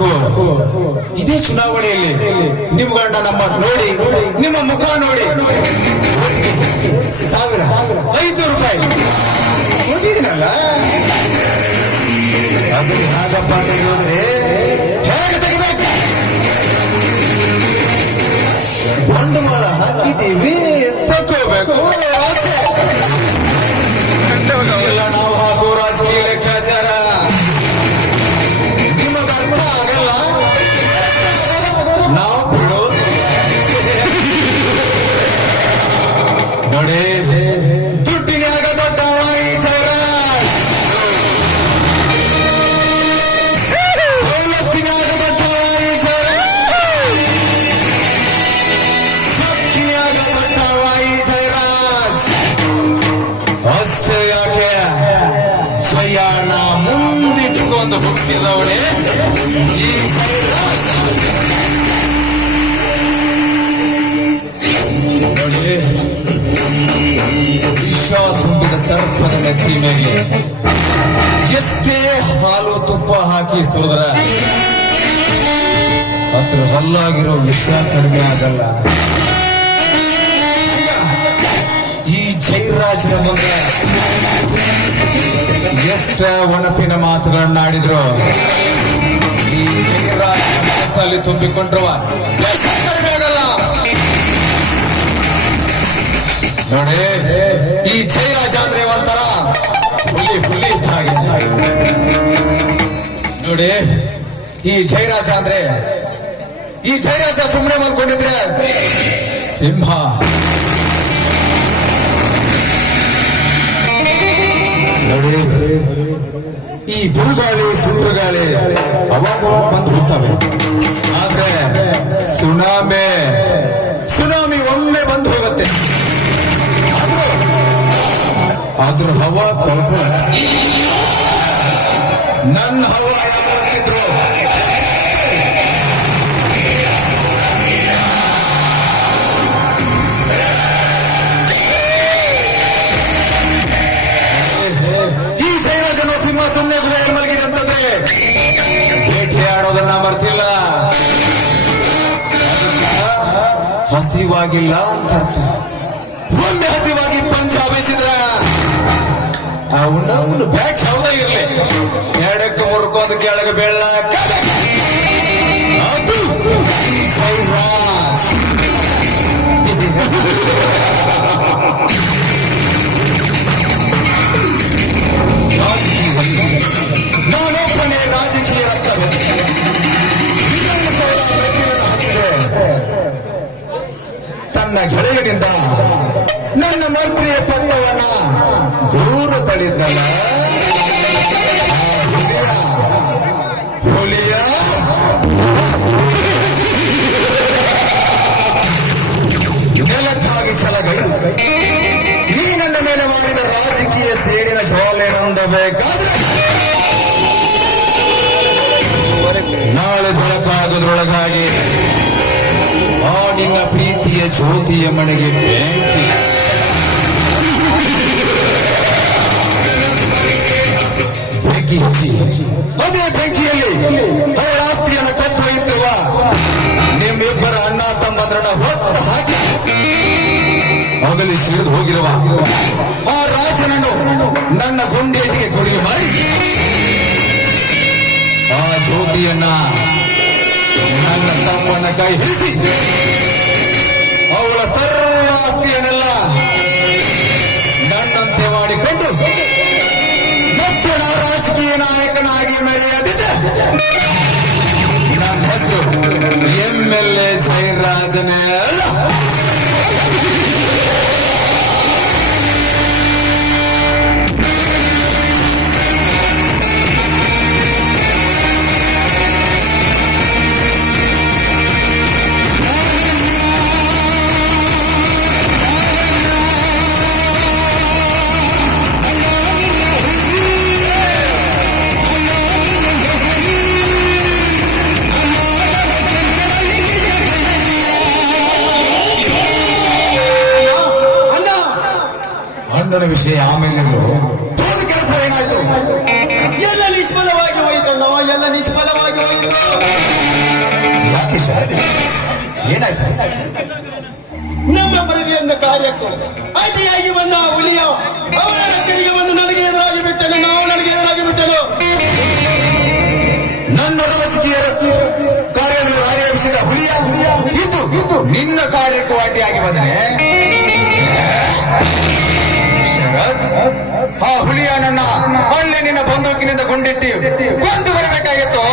ಸಾಕು. ಇದೇ ಚುನಾವಣೆಯಲ್ಲಿ ನಿಮ್ಗಳನ್ನ ನಮ್ಮ ನೋಡಿ, ನಿಮ್ಮ ಮುಖ ನೋಡಿ 1,500 ರೂಪಾಯಿ ಕೊಟ್ಟಿದ್ದೀನಲ್ಲ, ಅದು ಯಾಕಪ್ಪ ತೆಗೆಯೋದ್ರೆ ಹೇಗೆ ತೆಗಿಬೇಕು? ಬಂಡವಾಳ ಹಾಕಿದ್ದೀವಿ, ತಗೋಬೇಕು ಆಸೆ ಎಲ್ಲ ನಾವು ಹಾಕೋ ರಾಜಕೀಯ ಲೆಕ್ಕಾಚಾರ ನಿಮಗ ಅರ್ಥ ಆಗಲ್ಲ, ನಾವು ಬಿಡೋದು ನೋಡಿ. ದುಡ್ಡಿನಾಗ ದೊಡ್ಡವ ಈ ಜಯರಾಜ್, ಸವಲತ್ತಿನಾಗ ದೊಡ್ಡವ ಈ ಜಯರಾಜ್, ಶಕ್ತಿಯಾಗ ದೊಡ್ಡವ ಈ ಜಯರಾಜ್. ಅಷ್ಟೇ ಯಾಕೆ ಜಯನ ಮುಂದಿಟ್ಟುಕೊಂಡು ಹುಟ್ಟಿದವಳೆ ಈ ಜಯರಾಜ್. ನೋಡಿ, ವಿಷ ತುಂಬಿದ ಸರ್ಪದ ನೆತ್ತಿ ಮೇಲೆ ಎಷ್ಟೇ ಹಾಲು ತುಪ್ಪ ಹಾಕಿ ಸುರಿದ್ರ ಅದ್ರ ಹಲ್ಲಾಗಿರೋ ವಿಷ ಕಡಿಮೆ ಆಗಲ್ಲ. ಈ ಜಯರಾಜನ ಮುಂದೆ ಎಷ್ಟ ಒಣಪಿನ ಮಾತುಗಳನ್ನಾಡಿದ್ರು ಈ ಜಯರಾಜ ಮನಸ್ಸಲ್ಲಿ ತುಂಬಿಕೊಂಡ್ರುವ ಕಡಿಮೆ ಆಗಲ್ಲ. ನೋಡಿ, ಈ ಜಯರಾಜ ಅಂದ್ರೆ ಒಂಥರ ಹುಲಿ ಇದ್ದ ಹಾಗೆ. ನೋಡಿ, ಈ ಜಯರಾಜ ಅಂದ್ರೆ, ಈ ಜಯರಾಜ ಸುಮ್ಮನೆ ಮಲ್ಕೊಂಡಿದ್ರೆ ಸಿಂಹ. ನೋಡಿ, ಈ ಬಿರುಗಾಳಿ ಸುಂಟರಗಾಳಿ ಅವಾಗ ಬಂದು ಹೋಗ್ತವೆ, ಆದ್ರೆ ಸುನಾಮಿ ಒಮ್ಮೆ ಬಂದು ಹೋಗುತ್ತೆ. ಆದ್ರೂ ಹವಾ ಕೊಳಕು ನನ್ನ ಹವಾ ಯಾವಾಗಿದ್ರು ಈ ಜಯರಾಜನ ಸಿಂಹ ಸುಮ್ಮನೆ ಗುಹೆಯಲ್ಲಿ ಮಲಗಿದೆ ಅಂತಂದ್ರೆ ಬೇಟೆಯಾಡೋದನ್ನ ಮರ್ತಿಲ್ಲ, ಹಸಿವಾಗಿಲ್ಲ ಅಂತ ಅರ್ಥ. ಒಮ್ಮೆ ಹಸಿವಾಗಿ ಪಂಚ ಬೇಸಿದ್ರ ಅವನು ಬ್ಯಾಗ್ ಯಾವುದೇ ಇರಲಿ, 2ಕ್ಕೆ 3ಕ್ಕೆ ಕೆಳಗೆ ಬೆಳ್ಳ ಅದು ಜಯರಾಜ್. ನಾನೊಬ್ಬನೇ ರಾಜಕೀಯ ರಕ್ತ ಹಾಕಿದ್ರೆ ತನ್ನ ಗೆಳೆಯನಿಂದ ನನ್ನ ಮಂತ್ರಿಯ ಪಟ್ಟವನ್ನ ದೂರ ತಳಿದ್ದಲ್ಲ ಹುಲಿಯ ನೆಲಕ್ಕಾಗಿ ಛಲಗೈದು ನೀ ನನ್ನ ಮೇಲೆ ಮಾಡಿದ ರಾಜಕೀಯ ಸೇಡಿನ ಜ್ವಾಲೆನೊಂದಬೇಕಾದ್ರೆ ನಾಳೆ ಬೆಳಕಾಗೋದ್ರೊಳಗಾಗಿ ಆ ನಿನ್ನ ಪ್ರೀತಿಯ ಜ್ಯೋತಿಯ ಮನೆಗೆ ಬೆಂಕಿ ಹಚ್ಚಿ ಅದೇ ಬೆಂಕಿಯಲ್ಲಿ ಅವಳ ಆಸ್ತಿಯನ್ನು ಕತ್ತೊಯ್ಯುತ್ತಿರುವ ನಿಮ್ಮಿಬ್ಬರ ಅಣ್ಣ ತಮ್ಮಂದ್ರನ್ನ ಹೊತ್ತು ಹಾಕಿ ಅಗಲಿ ಸಿಡಿದು ಹೋಗಿರುವ ಆ ರಾಜನನ್ನು ನನ್ನ ಗುಂಡೇಟಿಗೆ ಗುರಿ ಮಾಡಿ ಆ ಜ್ಯೋತಿಯನ್ನ ನನ್ನ ತಮ್ಮನ ಕೈ ಹಿಡಿಸಿ ಅವಳ ಸರ್ವ ಆಸ್ತಿಯನ್ನೆಲ್ಲ ನನ್ನಂತೆ ಮಾಡಿಕೊಂಡು ಮತ್ತೆ ನಾ ರಾಜಕೀಯ ನಾಯಕನಾಗಿ ಮೆರೆಯದಿದ್ದೆ ನನ್ನ ಹೆಸರು MLA ಜಯರಾಜನೇ ಅಲ್ಲ. ಅಣ್ಣನ ವಿಷಯ ಆಮೇಲೆ ಕೆಲಸ ಏನಾಯ್ತು? ಎಲ್ಲ ನಿಷ್ಫಲವಾಗಿ ಹೋಯಿತಲ್ಲ, ಎಲ್ಲ ನಿಷ್ಫಲವಾಗಿ ಹೋಯಿತು. ಯಾಕೆ ಶರತ್ ಏನಾಯ್ತು? ನಮ್ಮ ಪ್ರತಿಯೊಂದು ಕಾರ್ಯಕ್ಕೂ ಅತಿಯಾಗಿ ಬಂದ ಆ ಹುಲಿಯ ಅವನ ರಕ್ಷಣೆಗೆ ಬಂದು ನನಗೆ ಎದುರಾಗಿ ಬಿಟ್ಟನು. ನಾವು ನನಗೆ ಎದುರಾಗಿ ಬಿಟ್ಟನು. ನನ್ನ ರಾಜಕೀಯ ಕಾರ್ಯವನ್ನು ಆರಂಭಿಸಿದ ಹುಲಿಯ ಇದು ನಿನ್ನ ಕಾರ್ಯಕ್ಕೂ ಅಡ್ಡಿಯಾಗಿ ಬಂದರೆ ಶರತ್, ಆ ಹುಲಿಯ ನನ್ನ ಒಳ್ಳೆ ನಿನ್ನ ಬಂದೂಕಿನಿಂದ ಗುಂಡಿಟ್ಟು ಕೊಂದು ಬರಬೇಕಾಗಿತ್ತು.